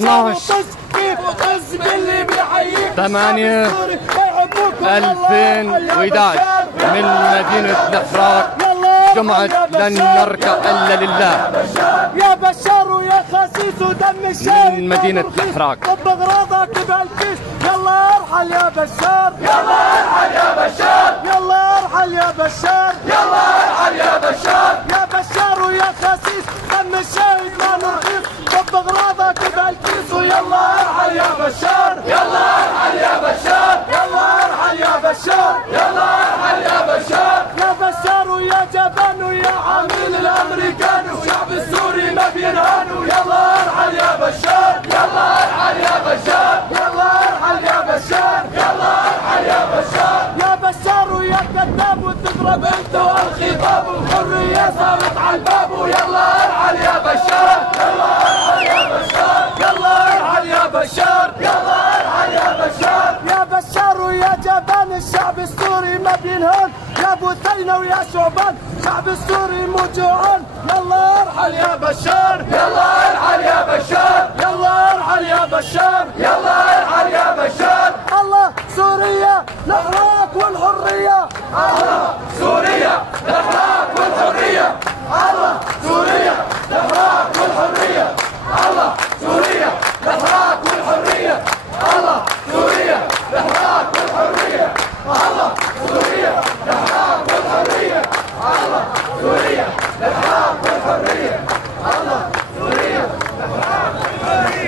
12 8/2011 من مدينة الحراك. جمعة لن نركع إلا لله يا بشار ويا خسيس ودم الشهيد من مدينة الحراك. طب اغراضك بهالكيس يلا ارحل يا بشار، يلا ارحل يا بشار، يلا ارحل يا بشار، يلا ارحل يا بشار. يا بشار ويا خسيس دم الشهيد ما نرخيص. طب اغراضك بهالكيس ويلا ارحل يا بشار، يلا ارحل يا بشار، يلا ارحل يا بشار، يلا ارحل يا بشار. يا بشار ويا جبان ويا عامل الامريكان والشعب السوري ما بينهانوا. يلا ارحل يا بشار، يلا ارحل يا بشار، يلا ارحل يا بشار، يلا ارحل يا بشار. يا بشار ويا كذاب وتضرب انت والخطاب والحريه صارت على الباب. يلا ارحل يا بشار، يلا ارحل يا بشار، يلا ارحل يا بشار، يلا ارحل يا بشار. يا بشار ويا جبان الشعب السوري ما بينهان. يا بوتينا ويا شعبان الشعب السوري مو جوعان. يلا ارحل يا بشار، يلا ارحل يا بشار، يلا ارحل يا بشار، يلا ارحل يا بشار. الله سوريا الحراك والحريه، الله سوريا الحراك والحريه، الله سوريا الحراك والحريه، الله سوريا الحراك والحريه، الله سوريا الحراك والحريه، الله سوريا الحراك والحريه، الله سوريا الحراك والحريه، الله سوريا الحراك والحريه.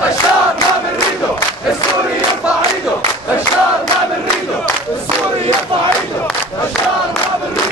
بشار ما بنريده، السوري يرفع ايده. بشار ما بنريده، السوري يرفع ايده. بشار ما بنريده.